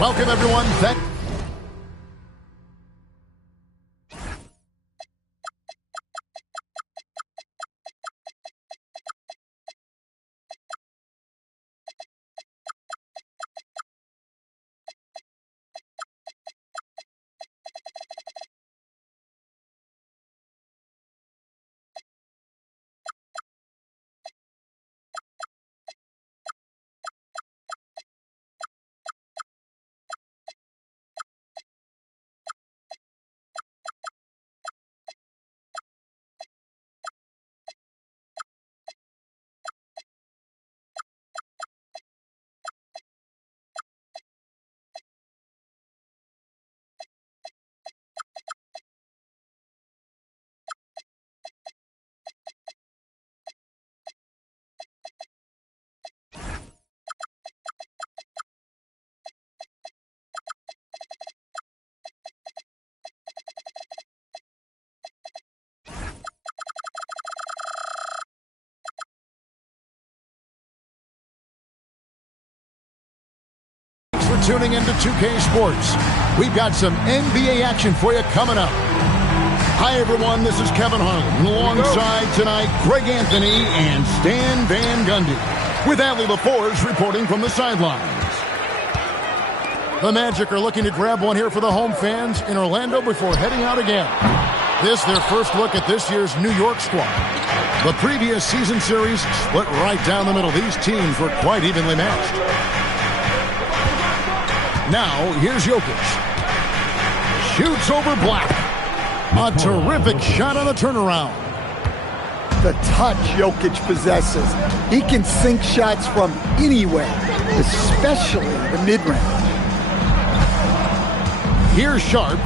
Welcome, everyone. For tuning into 2K Sports. We've got some NBA action for you coming up. Hi, everyone. This is Kevin Harlan. Alongside tonight, Greg Anthony and Stan Van Gundy. With Allie LaForge reporting from the sidelines. The Magic are looking to grab one here for the home fans in Orlando before heading out again. This their first look at this year's New York squad. The previous season series split right down the middle. These teams were quite evenly matched. Now, here's Jokic. Shoots over Black. A terrific shot on the turnaround. The touch Jokic possesses. He can sink shots from anywhere, especially the mid-range. Here's Sharp.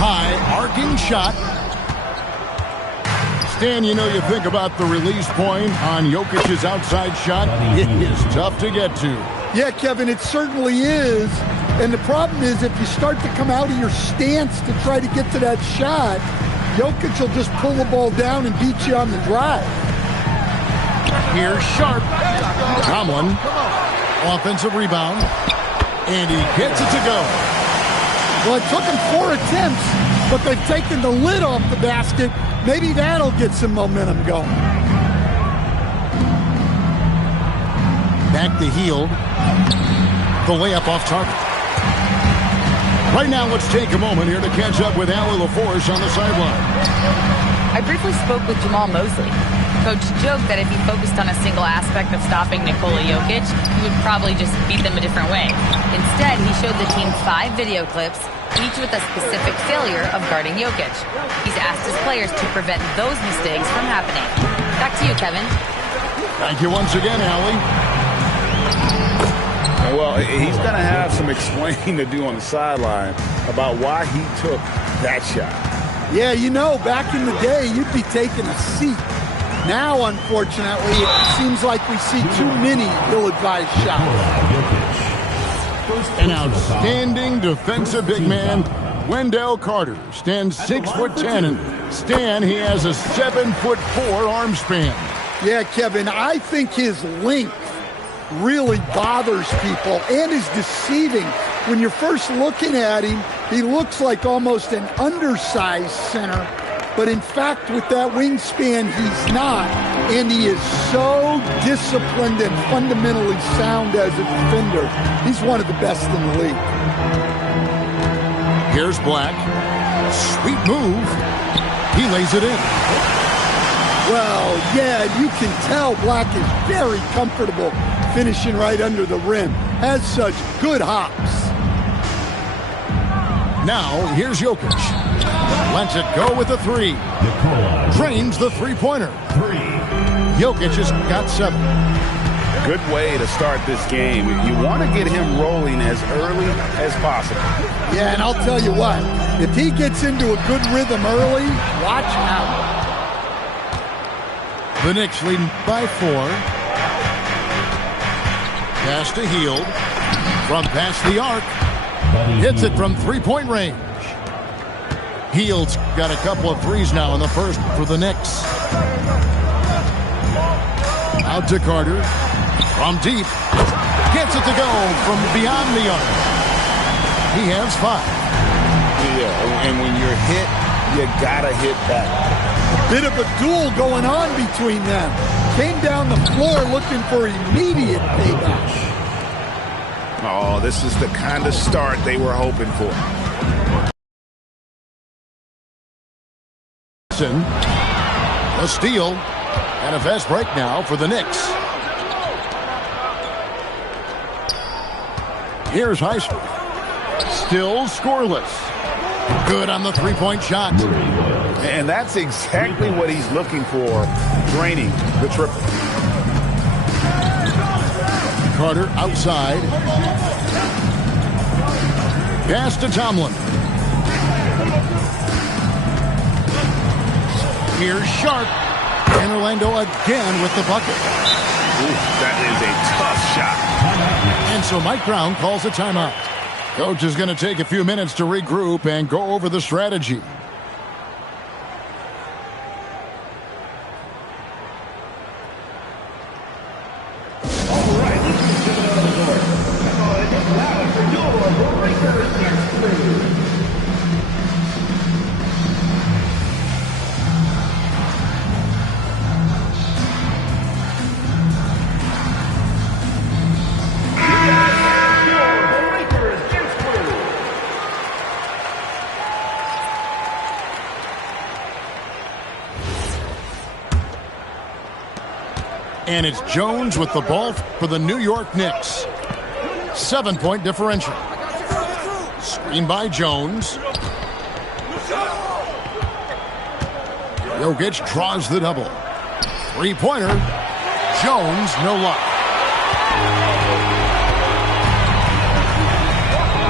High, arcing shot. Stan, you know, you think about the release point on Jokic's outside shot. It is tough to get to. Yeah, Kevin, it certainly is. And the problem is if you start to come out of your stance to try to get to that shot, Jokic will just pull the ball down and beat you on the drive. Here's Sharp. Tomlin. Offensive rebound. And he gets it to go. Well, it took him 4 attempts, but they've taken the lid off the basket. Maybe that'll get some momentum going. Back to Hield. The layup off target. Right now, let's take a moment here to catch up with Allie LaForge on the sideline. I briefly spoke with Jamal Mosley. Coach joked that if he focused on a single aspect of stopping Nikola Jokic, he would probably just beat them a different way. Instead, he showed the team 5 video clips, each with a specific failure of guarding Jokic. He's asked his players to prevent those mistakes from happening. Back to you, Kevin. Thank you once again, Allie. Well, he's going to have some explaining to do on the sideline about why he took that shot. Yeah, you know, back in the day, you'd be taking a seat. Now, unfortunately, it seems like we see too many ill-advised shots. An outstanding defensive big man, Wendell Carter, stands 6'10", and Stan, he has a 7'4" arm span. Yeah, Kevin, I think his length really bothers people and is deceiving. When you're first looking at him, he looks like almost an undersized center, but in fact, with that wingspan, he's not, and he is so disciplined and fundamentally sound as a defender. He's one of the best in the league. Here's Black. Sweet move. He lays it in. Well, yeah, you can tell Black is very comfortable finishing right under the rim. Has such good hops. Now, here's Jokic. Lets it go with a 3. Drains the three-pointer. Jokic has got 7. Good way to start this game. You want to get him rolling as early as possible. Yeah, and I'll tell you what, if he gets into a good rhythm early, watch out. The Knicks leading by 4. Pass to Hield. From past the arc. Hits it from three-point range. Hield's got a couple of threes now in the first for the Knicks. Out to Carter. From deep. Gets gets it to go from beyond the arc. He has 5. Yeah, and when you're hit, you gotta hit back. Bit of a duel going on between them. Came down the floor looking for immediate payback. Oh, this is the kind of start they were hoping for. A steal and a fast break now for the Knicks. Here's Highsmith. Still scoreless. Good on the three-point shot. And that's exactly what he's looking for, draining the triple. Carter outside. Pass to Tomlin. Here's Sharp. And Orlando again with the bucket. Ooh, that is a tough shot. And so Mike Brown calls a timeout. Coach is going to take a few minutes to regroup and go over the strategy. And it's Jones with the ball for the New York Knicks. 7-point differential. Screen by Jones. Jokic draws the double. Three-pointer. Jones, no luck.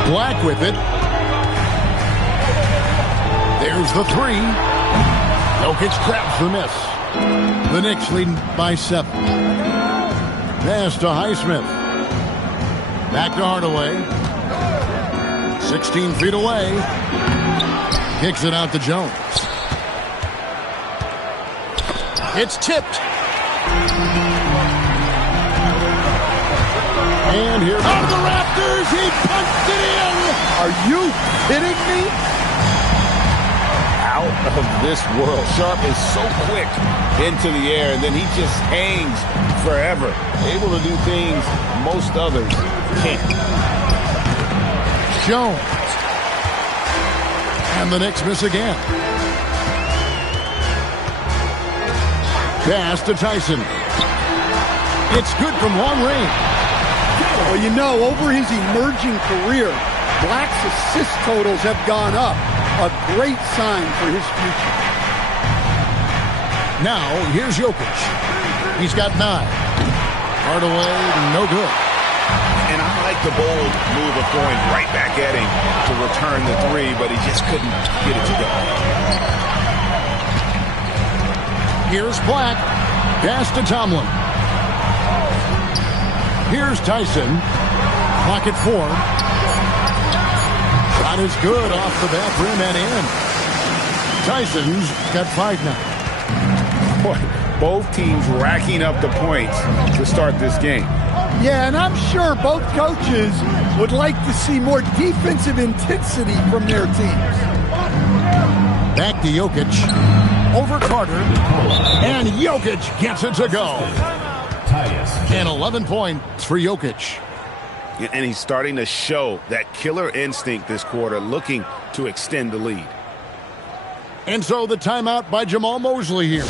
Black with it. There's the three. Jokic grabs the miss. The Knicks leading by 7. Pass to Highsmith. Back to Hardaway. 16 feet away. Kicks it out to Jones. It's tipped. And here out of the rafters, he punched it in. Are you kidding me? Out of this world. Sharp is so quick into the air, and then he just hangs forever. Able to do things most others can't. Jones. And the Knicks miss again. Pass to Tyson. It's good from long range. Well, you know, over his emerging career, Black's assist totals have gone up. A great sign for his future. Now, here's Jokic. He's got 9. Hardaway, no good. And I like the bold move of going right back at him to return the three, but he just couldn't get it to go. Here's Black. Pass to Tomlin. Here's Tyson. Clock at 4. Shot is good off the back rim and in. Tyson's got 5 now. Boy, both teams racking up the points to start this game. Yeah, and I'm sure both coaches would like to see more defensive intensity from their teams. Back to Jokic. Over Carter. And Jokic gets it to go. And 11 points for Jokic. And he's starting to show that killer instinct this quarter, looking to extend the lead. And so the timeout by Jamal Mosley here.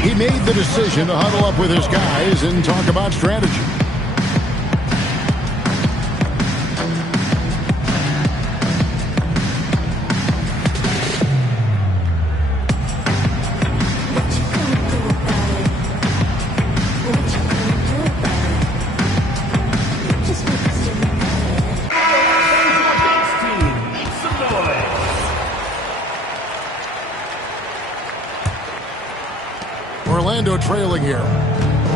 He made the decision to huddle up with his guys and talk about strategy. Orlando trailing here.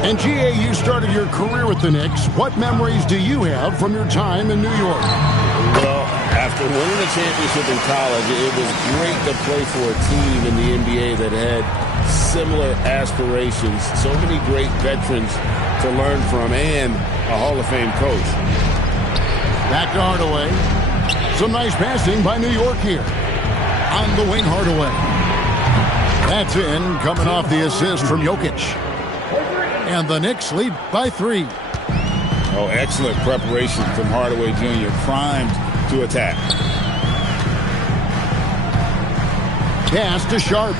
And GA, you started your career with the Knicks. What memories do you have from your time in New York? Well, after winning a championship in college, it was great to play for a team in the NBA that had similar aspirations. So many great veterans to learn from. And a Hall of Fame coach. Back to Hardaway. Some nice passing by New York here. On the wing, Hardaway. That's in, coming off the assist from Jokic. And the Knicks lead by 3. Oh, excellent preparation from Hardaway Jr. Primed to attack. Pass to Sharp.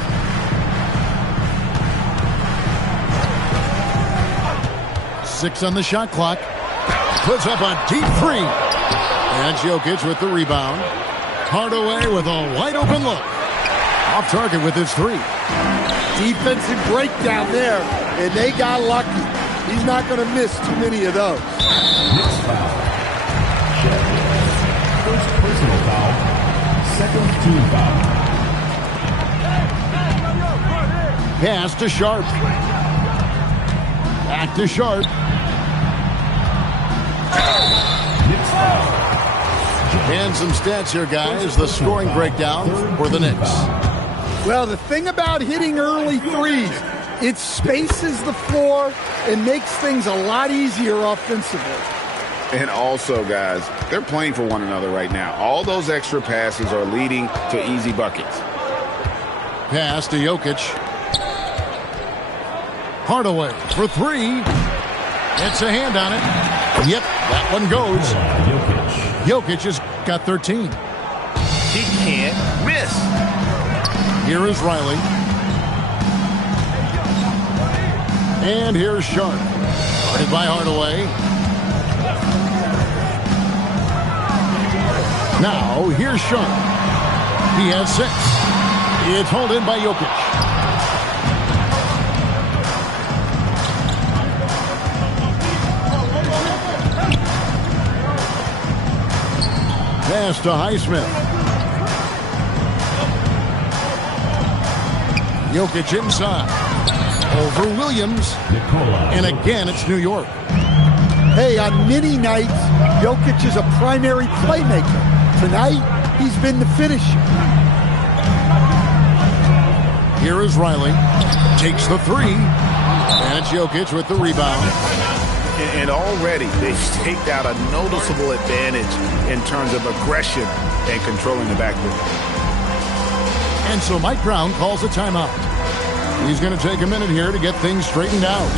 Six on the shot clock. Puts up a deep 3. And Jokic with the rebound. Hardaway with a wide open look. Off target with his 3. Defensive breakdown there, and they got lucky. He's not going to miss too many of those. Next foul. First personal foul. Second team foul. Pass to Sharp. Back to Sharp. Next foul. And some stats here, guys. The scoring breakdown for the Knicks. Well, the thing about hitting early threes, it spaces the floor and makes things a lot easier offensively. And also, guys, they're playing for one another right now. All those extra passes are leading to easy buckets. Pass to Jokic. Hardaway for 3. It's a hand on it. Yep, that one goes. Jokic has got 13. He can't miss. Here is Riley. And here's Sharp. Guarded by Hardaway. Now, here's Sharp. He has 6. It's hauled in by Jokic. Pass to Highsmith. Jokic inside. Over Williams. And again, it's New York. Hey, on many nights, Jokic is a primary playmaker. Tonight, he's been the finisher. Here is Riley. Takes the 3. And it's Jokic with the rebound. And already they've staked out a noticeable advantage in terms of aggression and controlling the backcourt. And so Mike Brown calls a timeout. He's going to take a minute here to get things straightened out.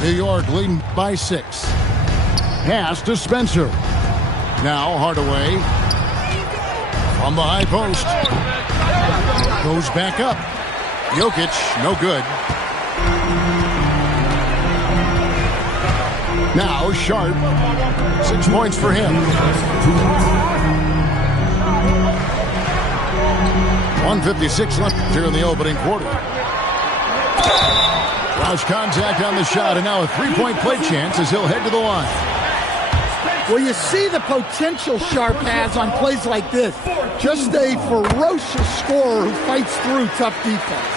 New York leading by 6. Pass to Spencer. Now Hardaway from the high post. Goes back up. Jokic, no good. Now Sharp. 6 points for him. 1:56 left here in the opening quarter. Roush contact on the shot, and now a 3-point play chance as he'll head to the line. Well, you see the potential Sharp has on plays like this. Just a ferocious scorer who fights through tough defense.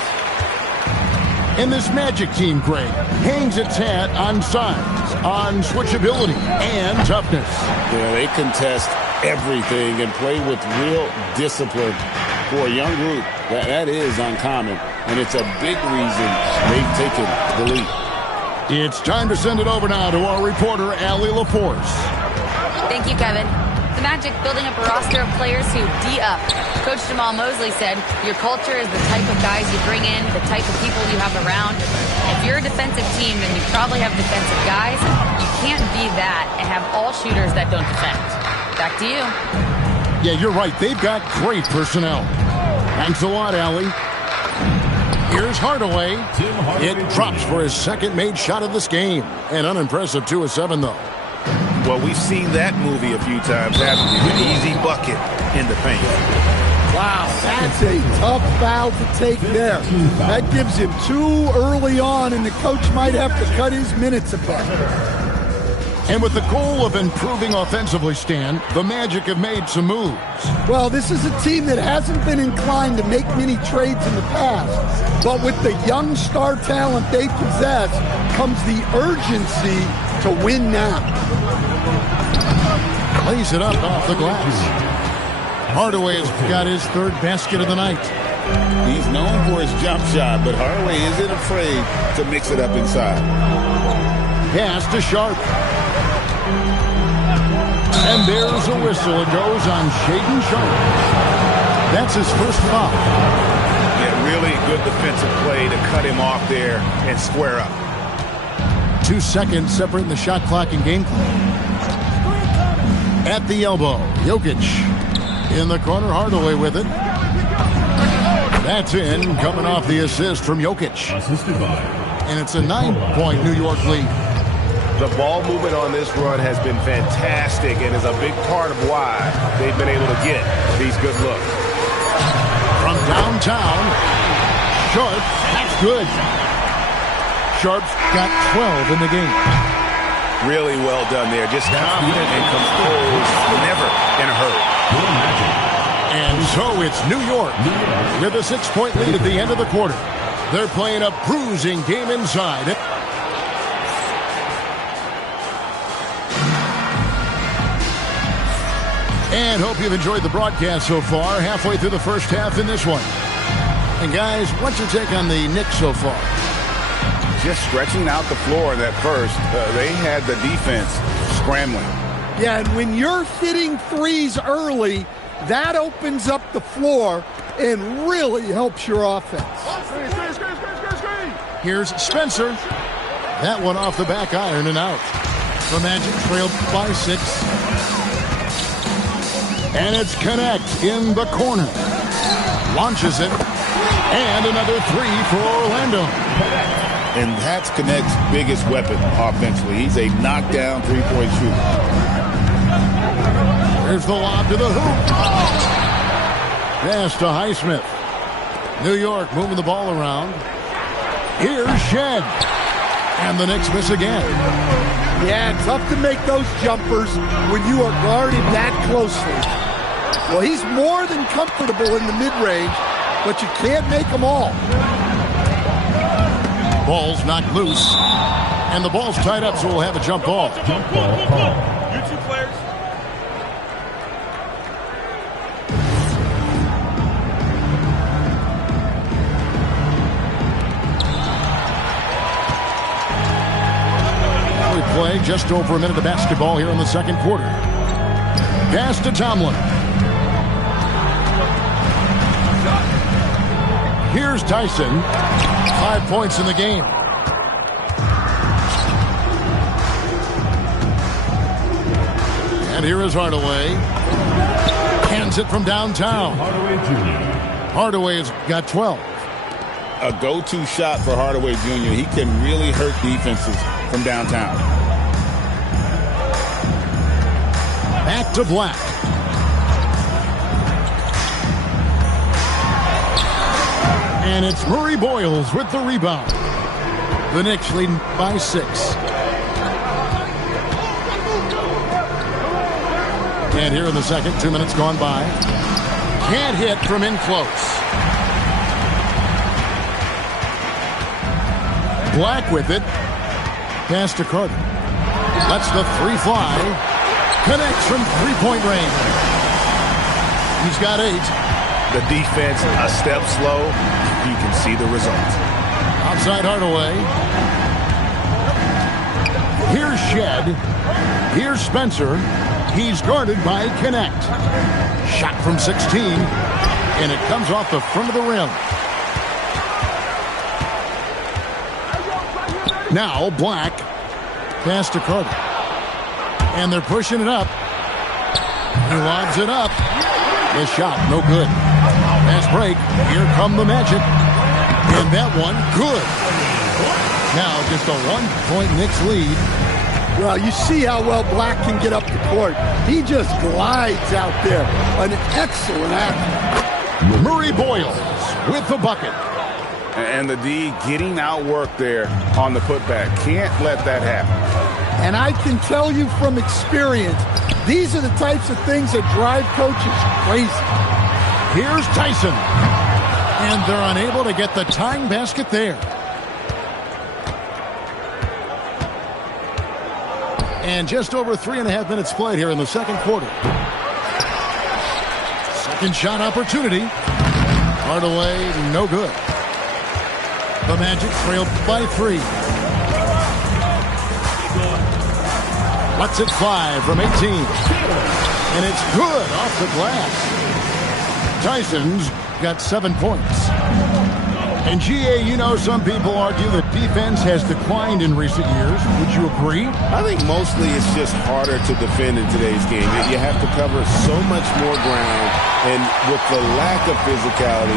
And this Magic team, Greg, hangs its hat on size, on switchability, and toughness. Yeah, they contest everything and play with real discipline. For a young group, that is uncommon, and it's a big reason they've taken the lead. It's time to send it over now to our reporter, Allie LaForce. Thank you, Kevin. The Magic building up a roster of players who D-up. Coach Jamal Mosley said, your culture is the type of guys you bring in, the type of people you have around. If you're a defensive team, then you probably have defensive guys. You can't be that and have all shooters that don't defend. Back to you. Yeah, you're right. They've got great personnel. Thanks a lot, Allie. Here's Hardaway. It drops for his second made shot of this game. An unimpressive 2 of 7, though. Well, we've seen that movie a few times, haven't we? An easy bucket in the paint. Wow, that's a tough foul to take there. That gives him 2 early on, and the coach might have to cut his minutes a bit. And with the goal of improving offensively, Stan, the Magic have made some moves. Well, this is a team that hasn't been inclined to make many trades in the past. But with the young star talent they possess comes the urgency to win now. Lays it up off the glass. Hardaway's got his 3rd basket of the night. He's known for his jump shot, but Hardaway isn't afraid to mix it up inside. Pass to Sharp. And there's a whistle. It goes on Shaedon Sharp. That's his first foul. Yeah, really good defensive play to cut him off there and square up. 2 seconds separating the shot clock and game clock. At the elbow, Jokic. In the corner, Hardaway with it. That's in, coming off the assist from Jokic. And it's a 9-point New York lead. The ball movement on this run has been fantastic and is a big part of why they've been able to get these good looks. From downtown, Sharp, that's good. Sharp's got 12 in the game. Really well done there. Just confident and composed, never in a hurry. And so it's New York with a 6-point lead at the end of the quarter. They're playing a bruising game inside. And hope you've enjoyed the broadcast so far. Halfway through the first half in this one. And guys, what's your take on the Knicks so far? Just stretching out the floor that first. They had the defense scrambling. Yeah, and when you're hitting threes early, that opens up the floor and really helps your offense. Here's Spencer. That one off the back iron and out. The Magic trailed by 6. And it's Connect in the corner. Launches it. And another 3 for Orlando. And that's Connect's biggest weapon offensively. He's a knockdown three-point shooter. Here's the lob to the hoop. Pass to Highsmith. New York moving the ball around. Here's Shed. And the Knicks miss again. Yeah, tough to make those jumpers when you are guarded that closely. Well, he's more than comfortable in the mid-range, but you can't make them all. Ball's knocked loose. And the ball's tied up, so we'll have a jump ball. Jump ball call. You two players. We play just over a minute of basketball here in the second quarter. Pass to Tomlin. Here's Tyson. 5 points in the game. And here is Hardaway. Hands it from downtown. Hardaway Jr. Hardaway's got 12. A go-to shot for Hardaway Jr. He can really hurt defenses from downtown. Back to Black. And it's Murray Boyles with the rebound. The Knicks leading by 6. And here in the second, 2 minutes gone by. Can't hit from in close. Black with it. Pass to Carter. Lets the 3 fly. Connects from 3-point range. He's got 8. The defense a step slow. You can see the result. Outside Hardaway. Here's Shed. Here's Spencer. He's guarded by Connect. Shot from 16. And it comes off the front of the rim. Now Black. Pass to Carter. And they're pushing it up. He lobs it up. His shot, no good. Fast break. Here come the Magic. And that one, good. Now just a 1-point Knicks lead. Well, you see how well Black can get up the court. He just glides out there. An excellent athlete. Murray Boyles with the bucket. And the D getting outworked there on the putback. Can't let that happen. And I can tell you from experience, these are the types of things that drive coaches crazy. Here's Tyson. And they're unable to get the tying basket there. And just over 3.5 minutes played here in the second quarter. Second shot opportunity. Hardaway, no good. The Magic trailed by 3. Lets it fly from 18. And it's good off the glass. Tyson's got 7 points. And GA, you know, some people argue that defense has declined in recent years. Would you agree? I think mostly it's just harder to defend in today's game. You have to cover so much more ground, and with the lack of physicality,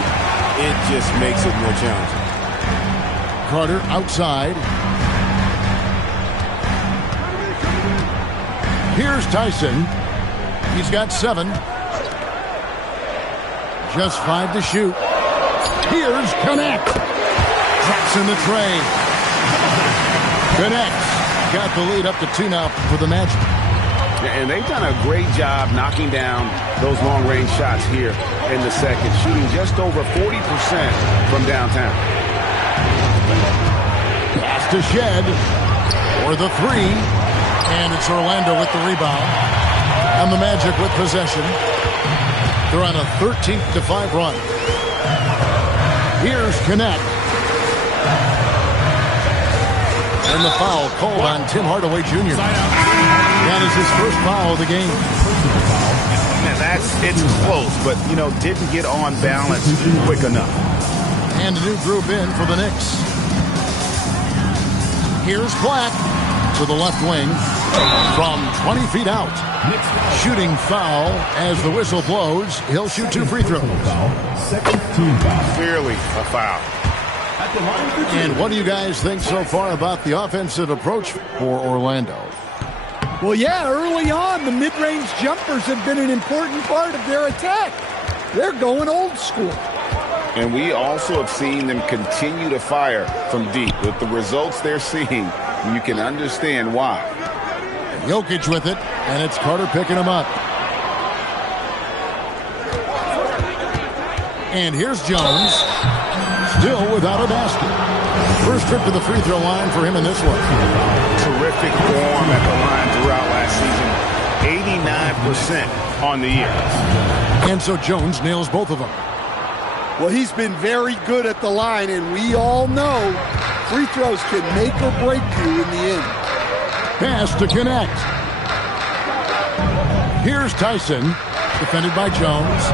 it just makes it more challenging. Carter outside. Here's Tyson. He's got 7. Just 5 to shoot. Here's Connect. Drops in the tray. Connects. Got the lead up to 2 now for the Magic. And they've done a great job knocking down those long-range shots here in the second, shooting just over 40% from downtown. Pass to Shed for the 3. And it's Orlando with the rebound. And the Magic with possession. They're on a 13-5 run. Here's Connect. And the foul called on Tim Hardaway Jr. That is his first foul of the game. And it's close, but, you know, didn't get on balance quick enough. And a new group in for the Knicks. Here's Black to the left wing from 20 feet out. Shooting foul as the whistle blows. He'll shoot 2 free throws. Clearly a foul. And what do you guys think so far about the offensive approach for Orlando? Well, yeah, early on, the mid-range jumpers have been an important part of their attack. They're going old school. And we also have seen them continue to fire from deep. With the results they're seeing, you can understand why. Jokic with it, and it's Carter picking him up. And here's Jones, still without a basket. First trip to the free throw line for him in this one. Terrific form at the line throughout last season. 89% on the year. And so Jones nails both of them. Well, he's been very good at the line, and we all know free throws can make or break you in the end. Pass to Connect. Here's Tyson, defended by Jones.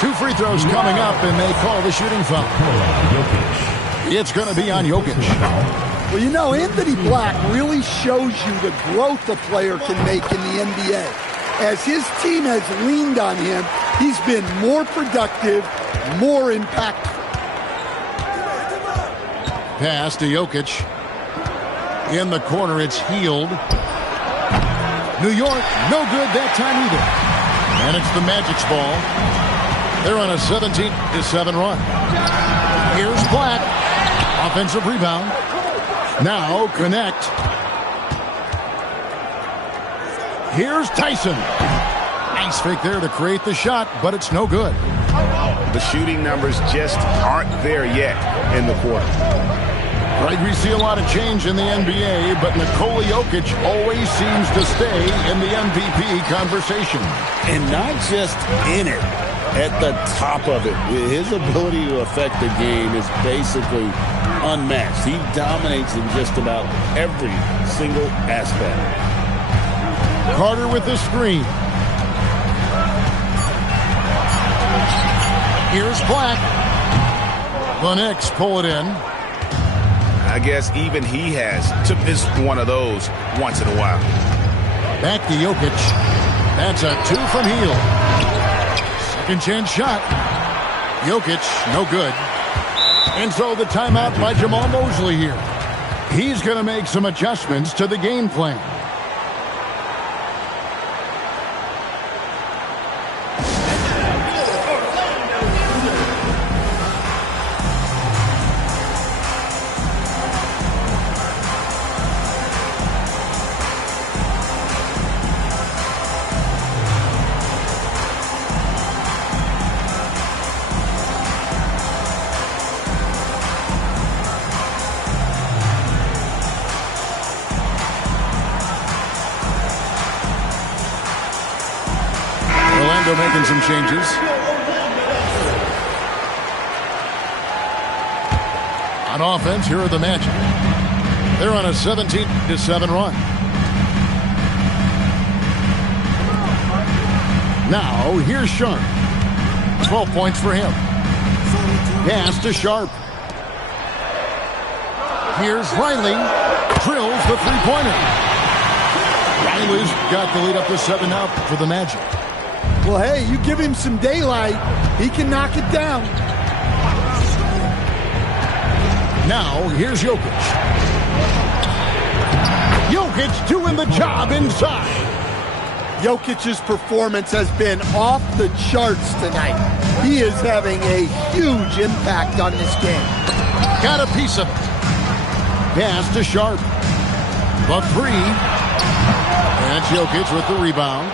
2 free throws coming up, and they call the shooting foul. It's going to be on Jokic. Well, you know, Anthony Black really shows you the growth a player can make in the NBA. As his team has leaned on him, he's been more productive, more impactful. Pass to Jokic. In the corner, it's Healed. New York, no good that time either. And it's the Magic's ball. They're on a 17-7 run. Here's Black. Offensive rebound. Now Connect. Here's Tyson. Nice fake there to create the shot, but it's no good. The shooting numbers just aren't there yet in the quarter. Right, we see a lot of change in the NBA, but Nikola Jokic always seems to stay in the MVP conversation. And not just in it, at the top of it. His ability to affect the game is basically unmatched. He dominates in just about every single aspect. Carter with the screen. Here's Black. The Knicks pull it in. I guess even he has to miss one of those once in a while. Back to Jokic. That's a 2 from Hield. Second chance shot. Jokic, no good. And so the timeout by Jamal Mosley here. He's going to make some adjustments to the game plan. Making some changes. On offense, here are the Magic. They're on a 17-7 run. Now, here's Sharp. 12 points for him. Pass to Sharp. Here's Riley. Drills the three-pointer. Riley's got the lead up to 7 now for the Magic. Well, hey, you give him some daylight, he can knock it down. Now, here's Jokic. Jokic doing the job inside. Jokic's performance has been off the charts tonight. He is having a huge impact on this game. Got a piece of it. Pass to Sharp. The three. And Jokic with the rebound.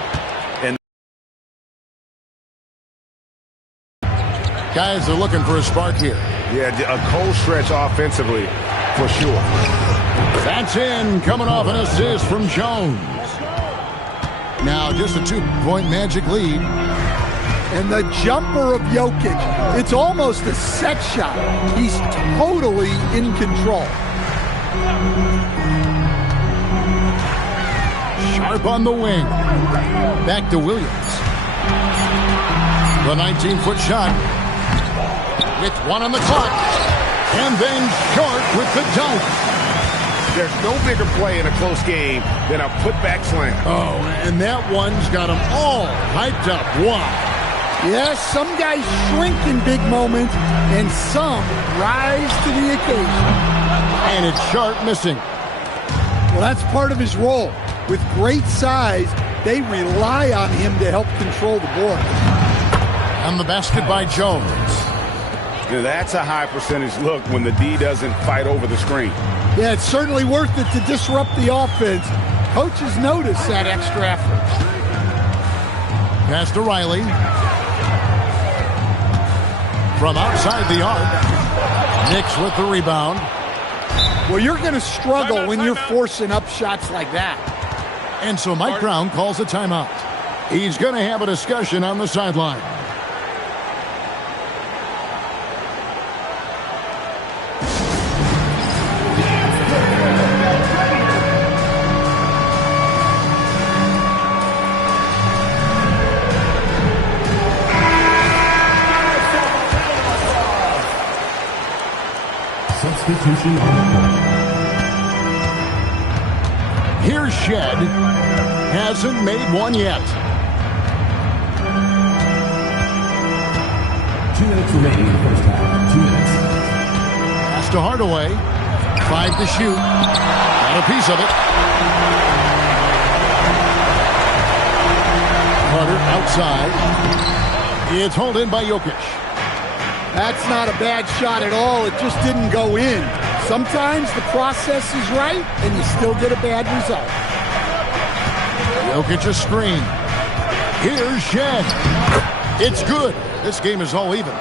Guys are looking for a spark here. Yeah, a cold stretch offensively, for sure. That's in, coming off an assist from Jones. Now just a 2-point Magic lead. And the jumper of Jokic, it's almost a set shot. He's totally in control. Sharp on the wing. Back to Williams. The 19-foot shot. With 1 on the clock. And then Sharp with the dunk. There's no bigger play in a close game than a putback slam. Oh, and that one's got them all hyped up. Wow. Yes, some guys shrink in big moments, and some rise to the occasion. And it's Sharp missing. Well, that's part of his role. With great size, they rely on him to help control the board. On the basket by Jones. Yeah, that's a high percentage look when the D doesn't fight over the screen. Yeah, it's certainly worth it to disrupt the offense. Coaches notice that extra effort. Pass to Riley. From outside the arc. Knicks with the rebound. Well, you're going to struggle when you're forcing up shots like that. And so Mike Brown calls a timeout. He's going to have a discussion on the sideline. Substitution on the court. Here's Shed. Hasn't made one yet. 2 minutes remaining in the first half. 2 minutes. Pass to Hardaway. 5 to shoot. Got a piece of it. Carter outside. It's hauled in by Jokic. That's not a bad shot at all. It just didn't go in. Sometimes the process is right, and you still get a bad result. Jokic a screen. Here's Shed. It's good. This game is all even.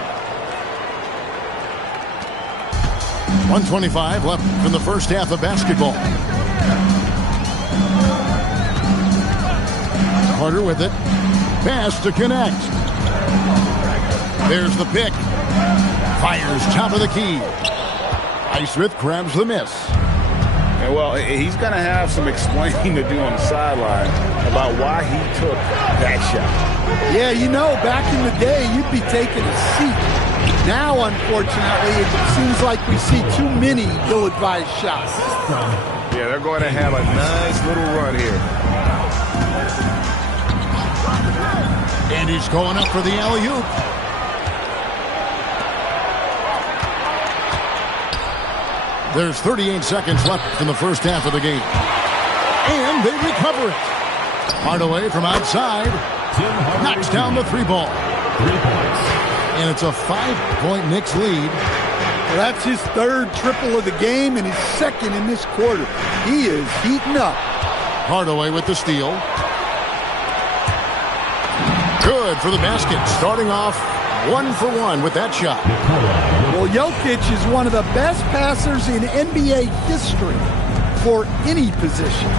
1:25 left in the first half of basketball. Carter with it. Pass to connect. There's the pick. Fires top of the key. Highsmith grabs the miss. And well, he's going to have some explaining to do on the sideline about why he took that shot. Yeah, you know, back in the day, you'd be taking a seat. Now, unfortunately, it seems like we see too many ill-advised shots. Yeah, they're going to have a nice little run here. And he's going up for the alley-oop. There's 38 seconds left in the first half of the game. And they recover it. Hardaway from outside. Knocks down the three ball. 3 points. And it's a 5-point Knicks lead. Well, that's his third triple of the game and his second in this quarter. He is heating up. Hardaway with the steal. Good for the basket. Starting off 1 for 1 with that shot. Well, Jokic is one of the best passers in NBA history for any position.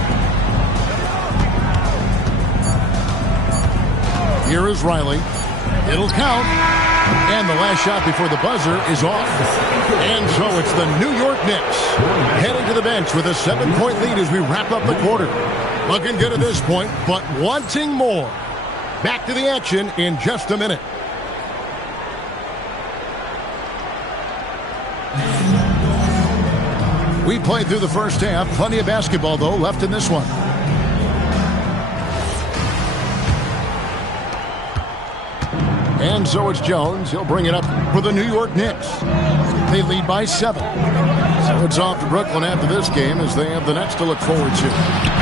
Here is Riley. It'll count. And the last shot before the buzzer is off. And so it's the New York Knicks heading to the bench with a 7-point lead as we wrap up the quarter. Looking good at this point, but wanting more. Back to the action in just a minute. We played through the first half. Plenty of basketball, though, left in this one. And so it's Jones. He'll bring it up for the New York Knicks. They lead by 7. So it's off to Brooklyn after this game as they have the Nets to look forward to.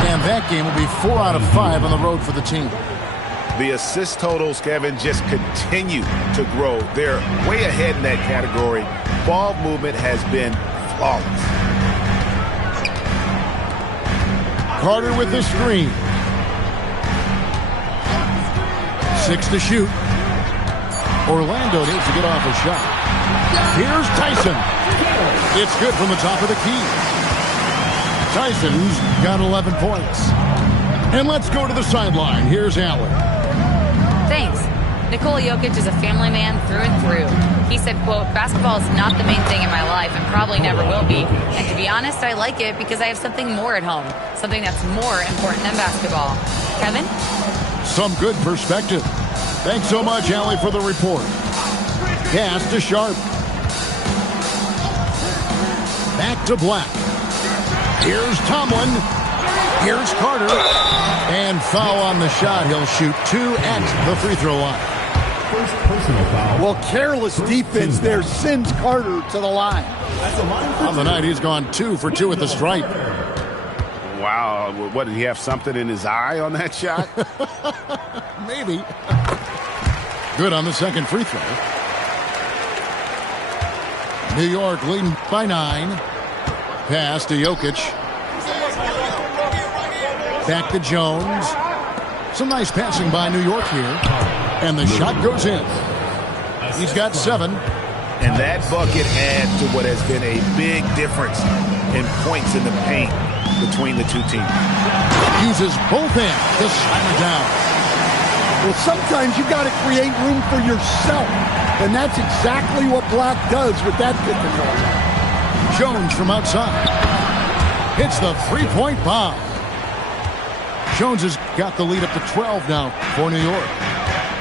And that game will be 4 out of 5 on the road for the team. The assist totals, Kevin, just continue to grow. They're way ahead in that category. Ball movement has been flawless. Carter with the screen. 6 to shoot. Orlando needs to get off a shot. Here's Tyson. It's good from the top of the key. Tyson's got 11 points. And let's go to the sideline. Here's Allen. Thanks. Nikola Jokic is a family man through and through. He said, quote, basketball is not the main thing in my life and probably never will be. And to be honest, I like it because I have something more at home. Something that's more important than basketball. Kevin? Some good perspective. Thanks so much, Allie, for the report. Pass to Sharp. Back to Black. Here's Tomlin. Here's Carter. And foul on the shot. He'll shoot 2 at the free throw line. First personal foul. Well, careless defense there sends Carter to the line. On the night, he's gone 2 for 2 at the stripe. Wow. What, did he have something in his eye on that shot? Maybe. Good on the second free throw. New York leading by 9. Pass to Jokic. Back to Jones. Some nice passing by New York here. And the shot goes in. He's got 7. And that bucket adds to what has been a big difference in points in the paint between the two teams. Uses both hands to slam it down. Well, sometimes you got to create room for yourself. And that's exactly what Black does with that pick and roll. Jones from outside. Hits the three-point bomb. Jones has got the lead up to 12 now for New York.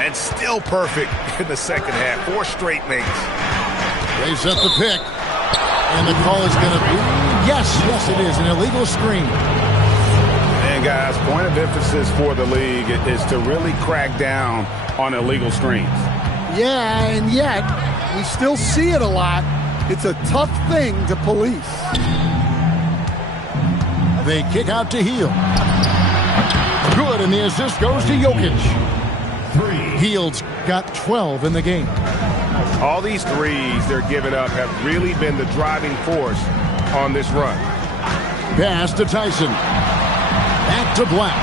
And still perfect in the second half. 4 straight makes. They set the pick. And the call is going to be, yes, it is, an illegal screen. And guys, point of emphasis for the league is to really crack down on illegal screens. Yeah, and yet we still see it a lot. It's a tough thing to police. They kick out to Hield. Good, and the assist goes to Jokic. 3. Hield's got 12 in the game. All these threes they're giving up have really been the driving force on this run. Pass to Tyson. Back to Black.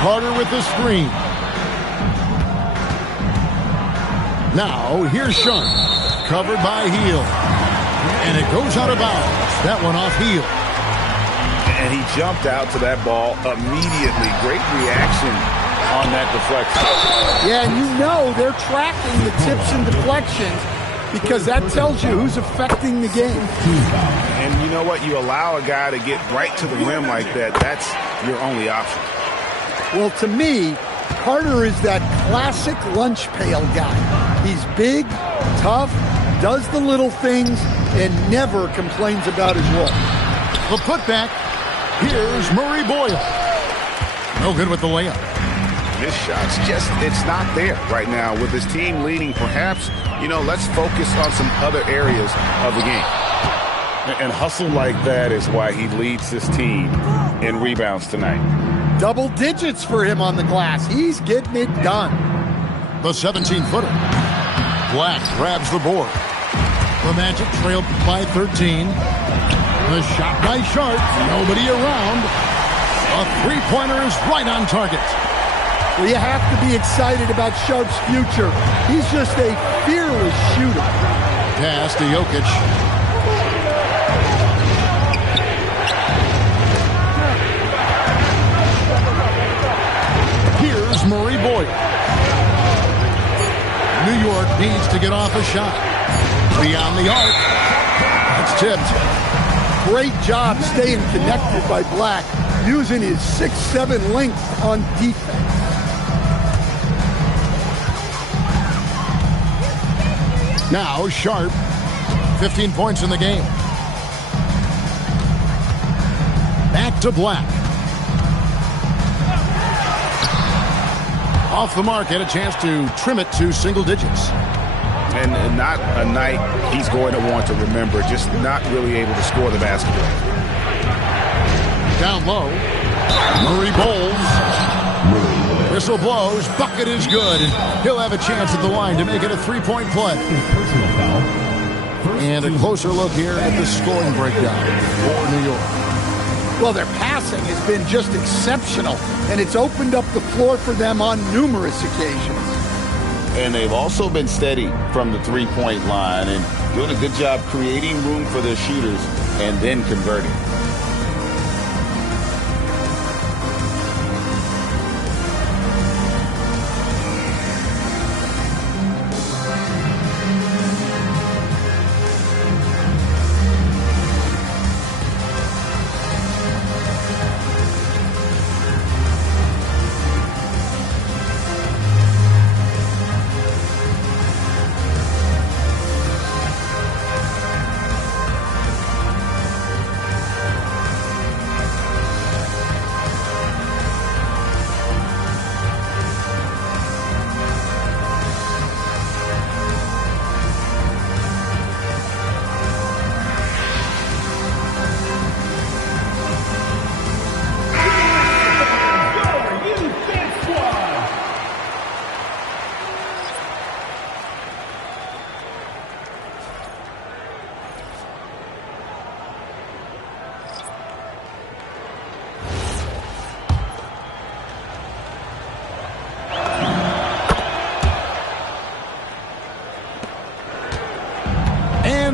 Carter with the screen. Now, here's Sharp. Covered by Hield. And it goes out of bounds. That one off Hield. And he jumped out to that ball immediately. Great reaction on that deflection. Yeah, and you know they're tracking the tips and deflections because that tells you who's affecting the game. And you know what? You allow a guy to get right to the rim like that. That's your only option. Well, to me, Carter is that classic lunch pail guy. He's big, tough, does the little things, and never complains about his role. The putback. Here's Murray Boyle. No good with the layup. His shot's just, it's not there right now with his team leading. Perhaps, let's focus on some other areas of the game. And hustle like that is why he leads his team in rebounds tonight. Double digits for him on the glass. He's getting it done. The 17-footer. Black grabs the board. The Magic trailed by 13. The shot by Sharp. Nobody around. A three-pointer is right on target. Well, you have to be excited about Sharp's future. He's just a fearless shooter. Pass to Jokic. Here's Murray Boyd. New York needs to get off a shot. Beyond the arc. It's tipped. Great job staying connected by Black, using his 6'7" length on defense. Now Sharp. 15 points in the game. Back to Black. Off the mark, had a chance to trim it to single digits. And not a night he's going to want to remember, just not really able to score the basketball. Down low. Murray bowls. Whistle blows. Bucket is good. And he'll have a chance at the line to make it a three-point play. And a closer look here at the scoring breakdown for New York. Well, their passing has been just exceptional, and it's opened up the floor for them on numerous occasions. And they've also been steady from the three-point line and doing a good job creating room for their shooters and then converting.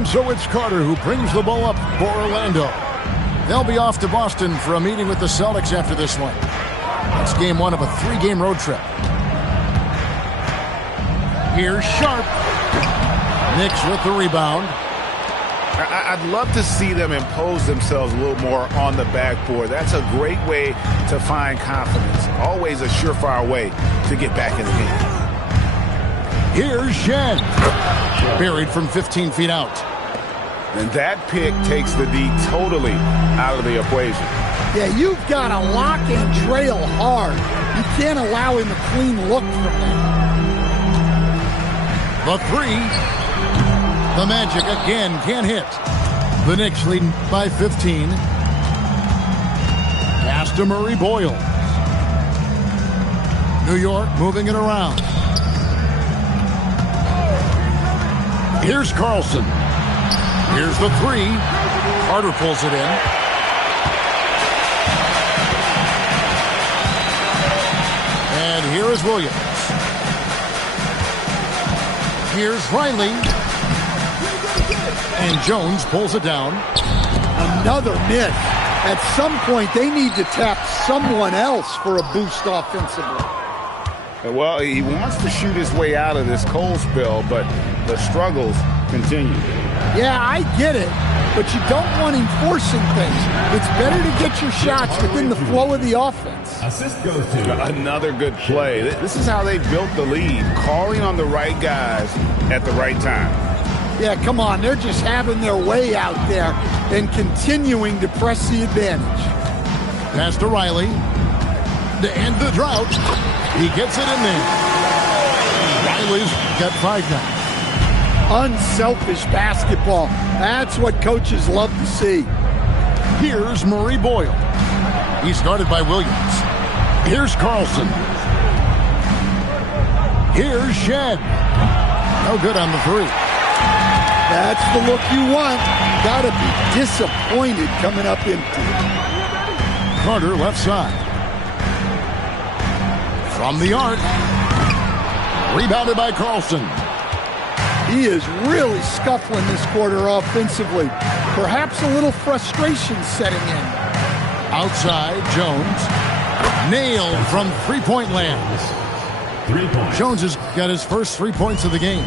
So it's Carter who brings the ball up for Orlando. They'll be off to Boston for a meeting with the Celtics after this one. That's game one of a three-game road trip. Here's Sharp. Knicks with the rebound. I'd love to see them impose themselves a little more on the backboard. That's a great way to find confidence. Always a surefire way to get back in the game. Here's Shen. Buried from 15 feet out. And that pick takes the D totally out of the equation. Yeah, you've got to lock and trail hard. You can't allow him a clean look from that. The three. The Magic again can't hit. The Knicks leading by 15. Pass to Murray Boyle. New York moving it around. Here's Carlson. Here's the three. Carter pulls it in. And here is Williams. Here's Riley. And Jones pulls it down. Another miss. At some point, they need to tap someone else for a boost offensively. Well, he wants to shoot his way out of this cold spell, but the struggles continue. Yeah, I get it, but you don't want him forcing things. It's better to get your shots within the flow of the offense. Assist goes to another good play. This is how they built the lead, calling on the right guys at the right time. Yeah, come on. They're just having their way out there and continuing to press the advantage. Pass to Riley. to end the drought. He gets it in there. Riley's got 5 now. Unselfish basketball. That's what coaches love to see. Here's Murray Boyle. He's guarded by Williams. Here's Carlson. Here's Shed. No good on the 3. That's the look you want. Gotta be disappointed coming up empty. Carter left side. From the arc. Rebounded by Carlson. He is really scuffling this quarter offensively. Perhaps a little frustration setting in. Outside, Jones. Nailed from three-point land. 3 points. Jones has got his first 3 points of the game.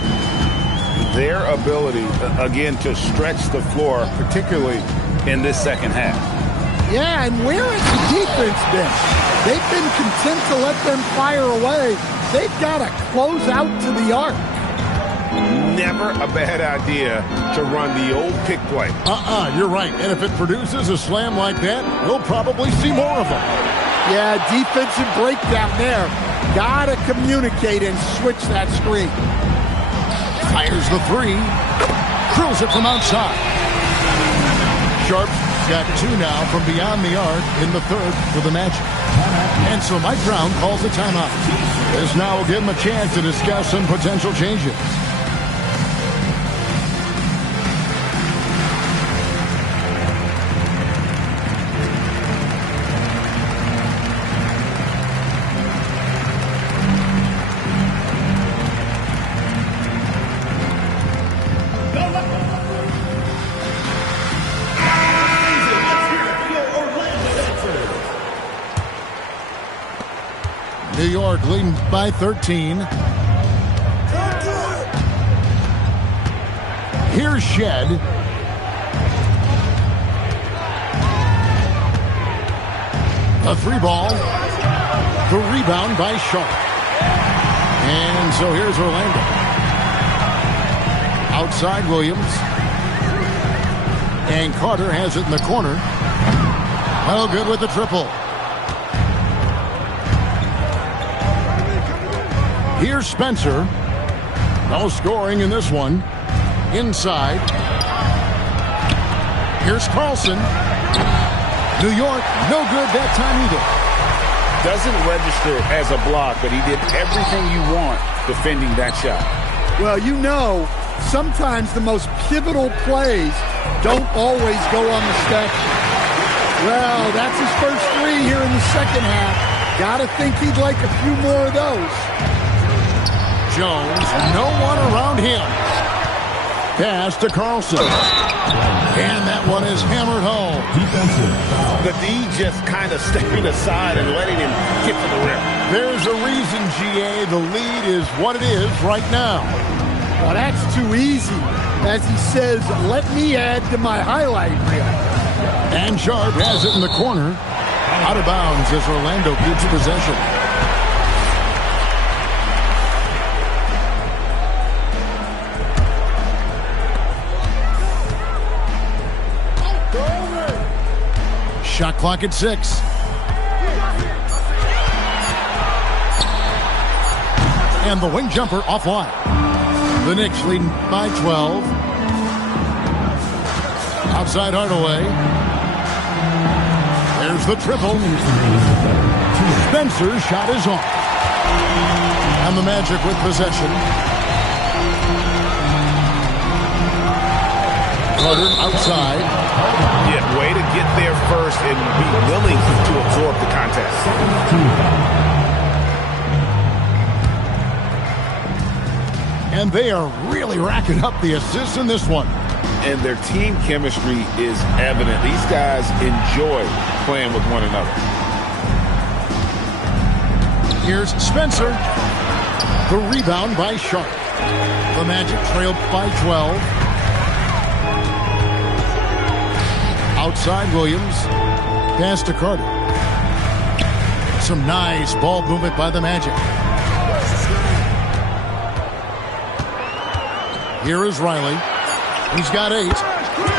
Their ability, again, to stretch the floor, particularly in this second half. Yeah, and where has the defense been? They've been content to let them fire away. They've got to close out to the arc. Never a bad idea to run the old pick play. You're right. And if it produces a slam like that, we'll probably see more of them. Yeah, defensive breakdown there. Got to communicate and switch that screen. Fires the 3. Drills it from outside. Sharp's got 2 now from beyond the arc in the 3rd for the Magic. And so Mike Brown calls a timeout. This now will give him a chance to discuss some potential changes. New York leading by 13. Here's Shed. A 3 ball. The rebound by Sharp. And so here's Orlando. Outside Williams. And Carter has it in the corner. Well, good with the triple. Here's Spencer. No scoring in this one. Inside. Here's Carlson. New York, no good that time either. Doesn't register as a block, but he did everything you want defending that shot. Well, you know, sometimes the most pivotal plays don't always go on the stretch. Well, that's his first 3 here in the second half. Gotta think he'd like a few more of those. Jones, no one around him. Pass to Carlson. And that one is hammered home. The D just kind of stepping aside and letting him get to the rim. There's a reason, GA, the lead is what it is right now. Well, that's too easy. As he says, let me add to my highlight reel. And Sharp has it in the corner. Out of bounds as Orlando keeps possession. Shot clock at 6. And the wing jumper offline. The Knicks leading by 12. Outside Hardaway. There's the triple. Spencer's shot is off. And the Magic with possession. Carter outside. Yeah, way to get there first and be willing to absorb the contest. And they are really racking up the assists in this one. And their team chemistry is evident. These guys enjoy playing with one another. Here's Spencer. The rebound by Sharp. The Magic trail by 12. Outside Williams. Pass to Carter. Some nice ball movement by the Magic. Here is Riley. He's got 8.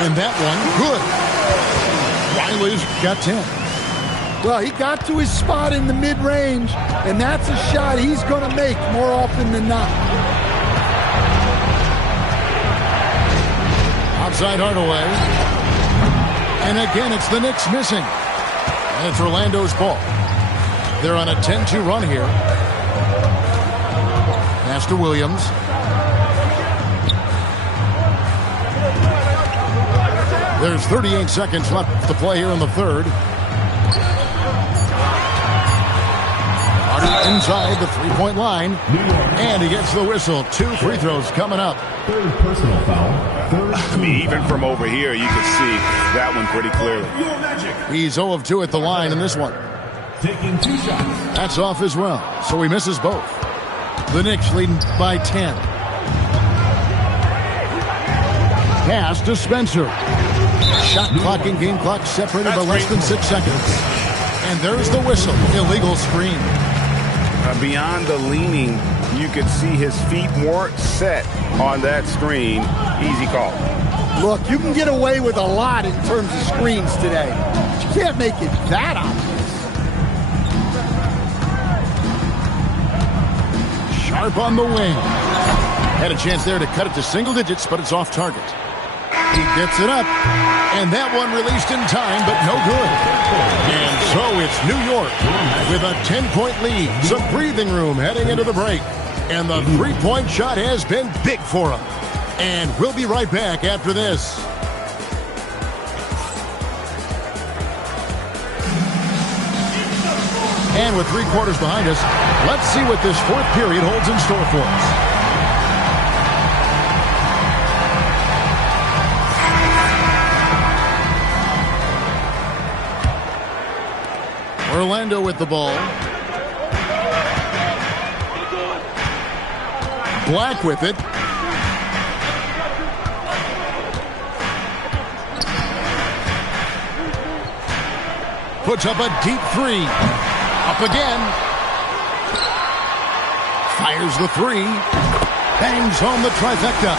And that one, good. Riley's got 10. Well, he got to his spot in the mid-range, and that's a shot he's going to make more often than not. Outside Hardaway. And again, it's the Knicks missing. And it's Orlando's ball. They're on a 10-2 run here. Pass to Williams. There's 38 seconds left to play here in the third. Inside the three-point line. And he gets the whistle. 2 free throws coming up. Third personal foul. I mean, even from over here, you can see that one pretty clearly. He's 0 of 2 at the line in this one. Taking 2 shots. That's off as well, so he misses both. The Knicks leading by 10. Pass to Spencer. Shot clock and game clock separated by less than 6 seconds. And there's the whistle. Illegal screen. Beyond the leaning, you could see his feet more set on that screen. Easy call. Look, you can get away with a lot in terms of screens today. But you can't make it that obvious. Sharp on the wing. Had a chance there to cut it to single digits, but it's off target. He gets it up, and that one released in time, but no good. And so it's New York with a 10-point lead. Some breathing room heading into the break. And the three-point shot has been big for him. And we'll be right back after this. And with 3 quarters behind us, let's see what this fourth period holds in store for us. Orlando with the ball. Black with it. Puts up a deep 3. Up again. Fires the 3. Bangs home the trifecta.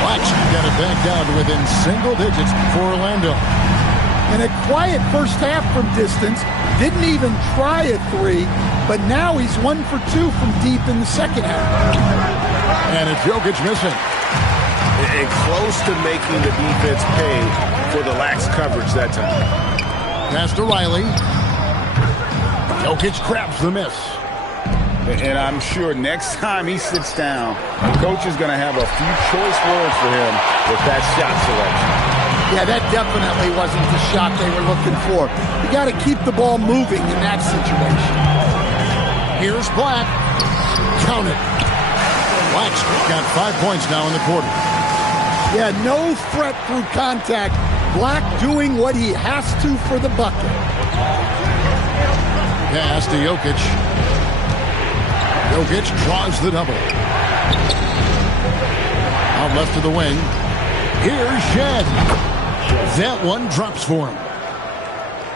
Black's got it back down to within single digits for Orlando. And a quiet first half from distance. Didn't even try a 3, but now he's 1 for 2 from deep in the second half. And it's Jokic missing. And close to making the defense pay for the lax coverage that time. Pass to Riley. Jokic grabs the miss. And I'm sure next time he sits down, the coach is going to have a few choice words for him with that shot selection. Yeah, that definitely wasn't the shot they were looking for. You got to keep the ball moving in that situation. Here's Black. Count it. Black's got 5 points now in the quarter. Yeah, no threat through contact. Black doing what he has to for the bucket. Pass to Jokic. Jokic draws the double. Out left to the wing. Here's Shed. That one drops for him.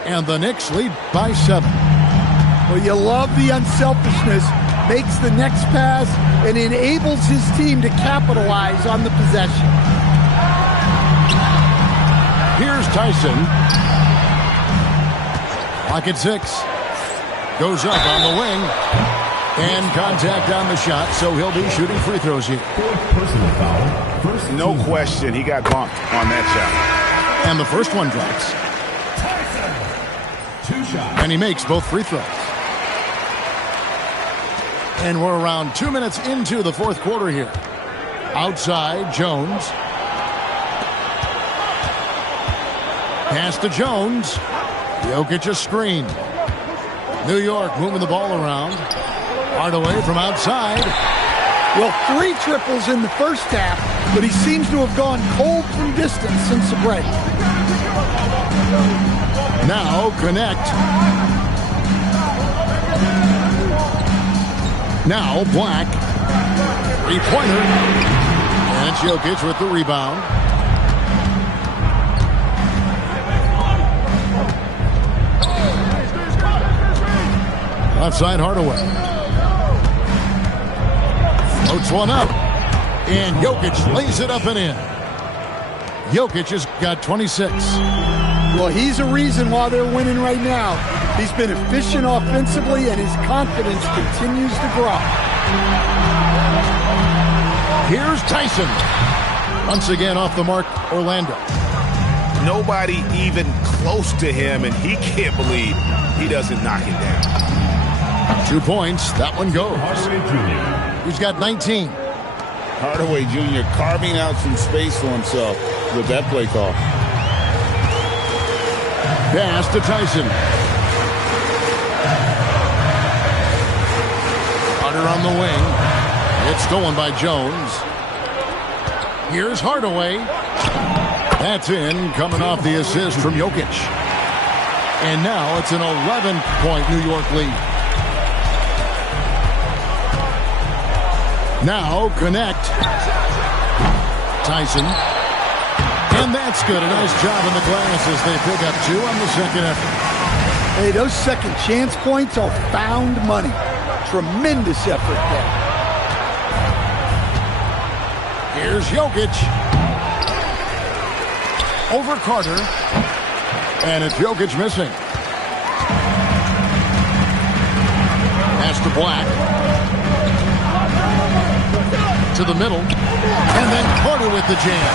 And the Knicks lead by 7. Well, you love the unselfishness. Makes the next pass and enables his team to capitalize on the possession. Here's Tyson. Clock at 6. Goes up on the wing. And contact on the shot, so he'll be shooting free throws here. Personal foul. No question, he got bumped on that shot. And the first one drops. 2 shots. And he makes both free throws. And we're around 2 minutes into the fourth quarter here. Outside, Jones. Pass to Jones. Jokic a screen. New York moving the ball around. Hardaway from outside. Well, 3 triples in the first half, but he seems to have gone cold from distance since the break. Now connect. Now Black. 3-pointer. And it's Jokic with the rebound. Left side Hardaway. Floats one up. And Jokic lays it up and in. Jokic has got 26. Well, he's a reason why they're winning right now. He's been efficient offensively, and his confidence continues to grow. Here's Tyson. Once again off the mark, Orlando. Nobody even close to him, and he can't believe he doesn't knock it down. 2 points. That one goes. He's got 19. Hardaway Jr. carving out some space for himself with that play call. Pass to Tyson. Hunter on the wing. It's stolen by Jones. Here's Hardaway. That's in, coming off the assist from Jokic. And now it's an 11-point New York lead. Now connect. Tyson. And that's good. A nice job in the glass as they pick up 2 on the second effort. Hey, those second chance points are found money. Tremendous effort there. Here's Jokic. Over Carter. And it's Jokic missing. Pass to Black. To the middle. And then Carter with the jam.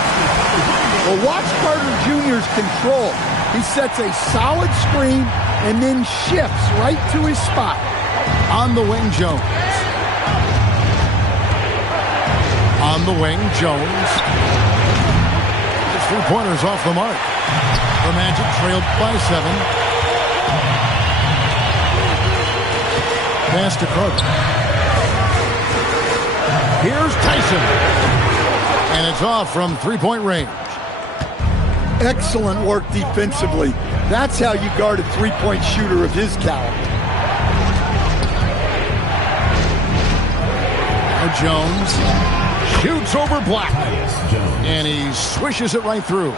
Well, watch Carter Jr.'s control. He sets a solid screen and then shifts right to his spot. On the wing, Jones. On the wing, Jones. His 3-pointers off the mark. The Magic trailed by 7. Pass to Carter. Here's Tyson. And it's off from 3-point range. Excellent work defensively. That's how you guard a 3-point shooter of his caliber. Now Jones shoots over Black. And he swishes it right through.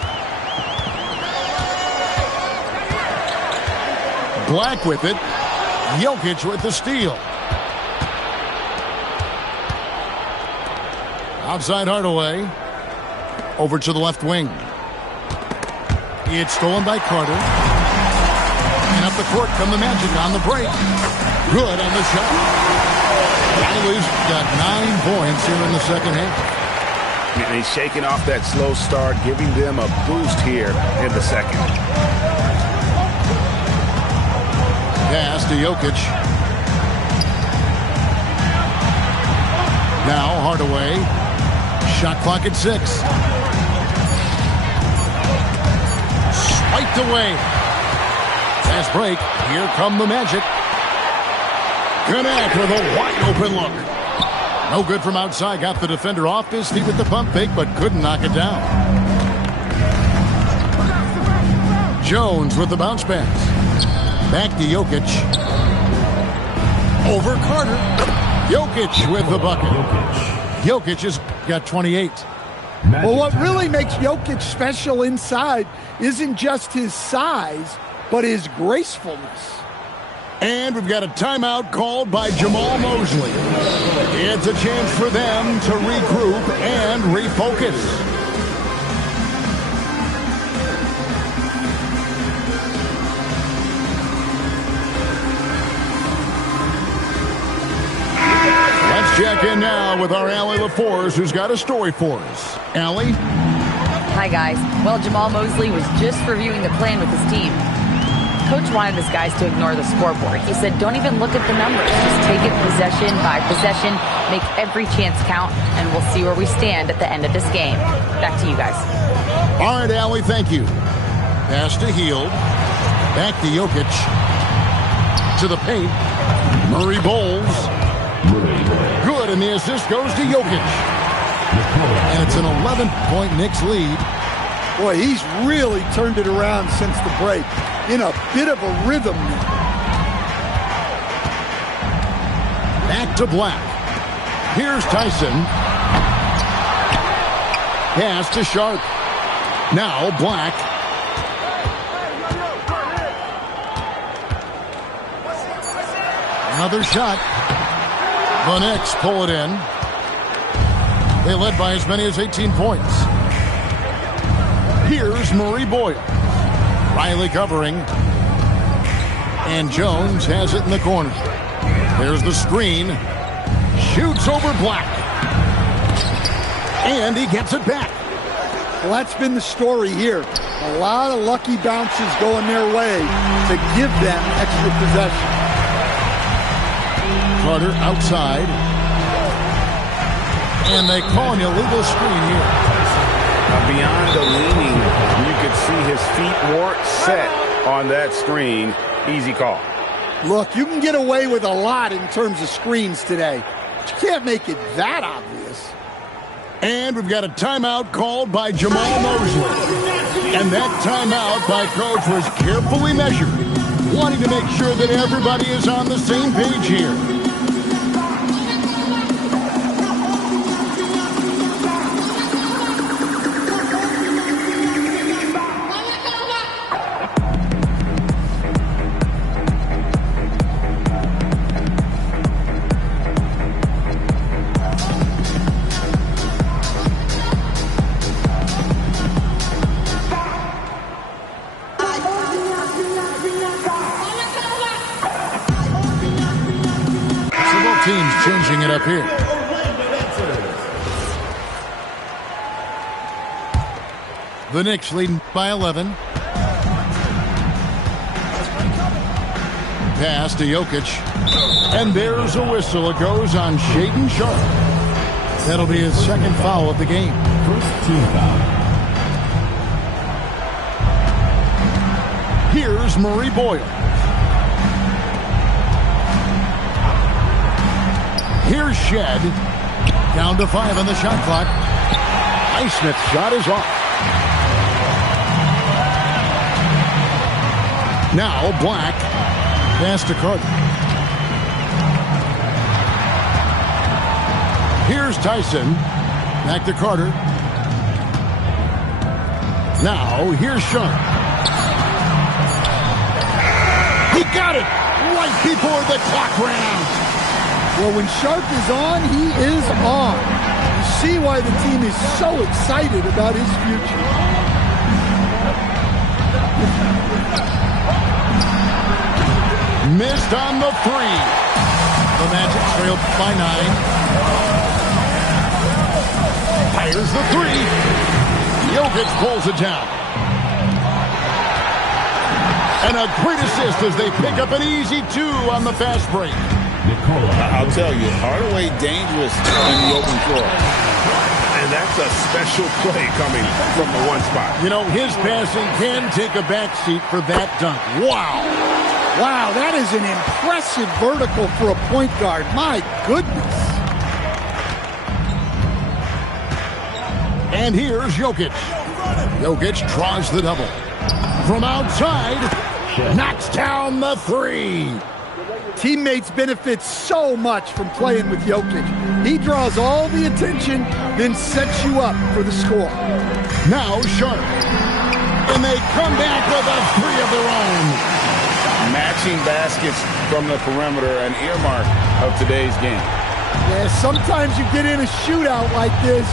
Black with it. Jokic with the steal. Outside Hardaway. Over to the left wing. It's stolen by Carter. And up the court come the Magic on the break. Good on the shot. Riley's got 9 points here in the second half. And he's shaking off that slow start, giving them a boost here in the second. Pass to Jokic. Now Hardaway. Shot clock at 6. Swiped away. Fast break. Here come the Magic. Connect with a wide open look. No good from outside. Got the defender off his feet with the pump fake, but couldn't knock it down. Jones with the bounce pass. Back to Jokic. Over Carter. Jokic with the bucket. Jokic has got 28. Well, what really makes Jokic special inside isn't just his size, but his gracefulness. And we've got a timeout called by Jamal Mosley. It's a chance for them to regroup and refocus. Let's check in now with our Allie LaForce, who's got a story for us. Allie? Hi, guys. Well, Jamal Mosley was just reviewing the plan with his team. Coach wanted his guys to ignore the scoreboard. He said, don't even look at the numbers. Just take it possession by possession, make every chance count, and we'll see where we stand at the end of this game. Back to you guys. All right, Allie, thank you. Pass to Hield. Back to Jokic. To the paint. Murray bowls. Good, and the assist goes to Jokic. And it's an 11-point Knicks lead. Boy, he's really turned it around since the break. In a bit of a rhythm now. Back to Black. Here's Tyson. Pass to Sharp. Now Black. Another shot. The Knicks pull it in. They led by as many as 18 points. Here's Murray Boyle. Riley covering. And Jones has it in the corner. There's the screen. Shoots over Black. And he gets it back. Well, that's been the story here. A lot of lucky bounces going their way to give them extra possession. Carter outside. And they call an illegal screen here. Beyond the leaning, you could see his feet weren't set on that screen. Easy call. Look, you can get away with a lot in terms of screens today, but you can't make it that obvious. And we've got a timeout called by Jamal Mosley. And that timeout by coach was carefully measured, wanting to make sure that everybody is on the same page here. Teams changing it up here. The Knicks leading by 11. Pass to Jokic. And there's a whistle. It goes on Shaedon Sharpe. That'll be his second foul of the game. First team foul. Here's Murray Boyle. Here's Shed. Down to 5 on the shot clock. Highsmith's shot is off. Now Black. Pass to Carter. Here's Tyson. Back to Carter. Now here's Sharpe. He got it right before the clock ran out. Well, when Sharpe is on, he is on. You see why the team is so excited about his future. Missed on the 3. The Magic trail by 9. Fires the 3. Jokic pulls it down. And a great assist as they pick up an easy 2 on the fast break. I'll tell you, Hardaway dangerous in the open floor. And that's a special play coming from the one spot. You know, his passing can take a backseat for that dunk. Wow. Wow, that is an impressive vertical for a point guard. My goodness. And here's Jokic. Jokic draws the double. From outside, knocks down the 3. Teammates benefit so much from playing with Jokic. He draws all the attention, then sets you up for the score. Now Sharpe. And they come back with a 3 of their own. Matching baskets from the perimeter, an earmark of today's game. Yeah, sometimes you get in a shootout like this,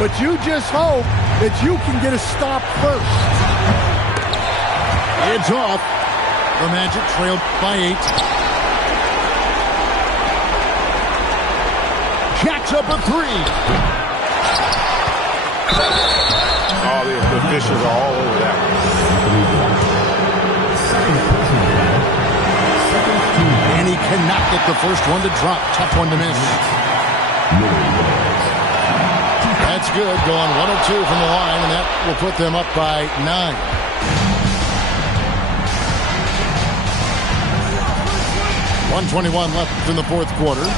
but you just hope that you can get a stop first. It's off. The Magic trailed by 8. Jacks up a 3. Oh, the officials are all over that one. And he cannot get the first one to drop. Tough one to miss. That's good. Going 1 of 2 from the line, and that will put them up by 9. .121 left in the fourth quarter.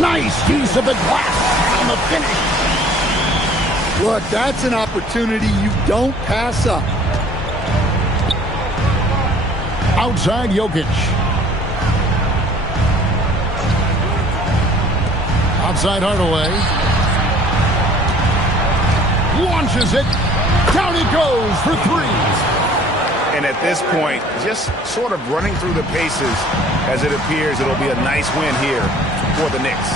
Nice piece of the glass on the finish. Look, that's an opportunity you don't pass up. Outside Jokic. Outside Hardaway. Launches it. Down he goes for 3. And at this point, just sort of running through the paces as it appears it'll be a nice win here for the Knicks.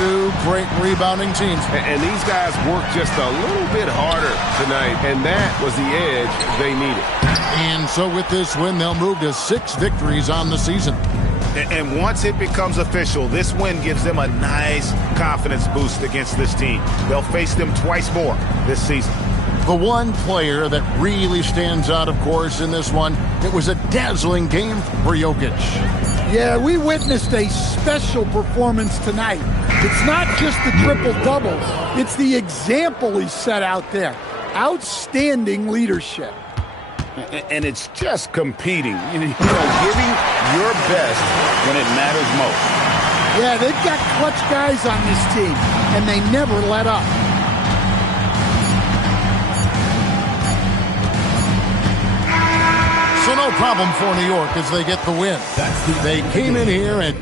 2 great rebounding teams. And these guys work just a little bit harder tonight, and that was the edge they needed. And so with this win, they'll move to 6 victories on the season. And once it becomes official, this win gives them a nice confidence boost against this team. They'll face them twice more this season. The one player that really stands out, of course, in this one, it was a dazzling game for Jokic. Yeah, we witnessed a special performance tonight. It's not just the triple-double. It's the example he set out there. Outstanding leadership. And it's just competing, giving your best when it matters most. Yeah, they've got clutch guys on this team, and they never let up. So no problem for New York as they get the win. They came in here and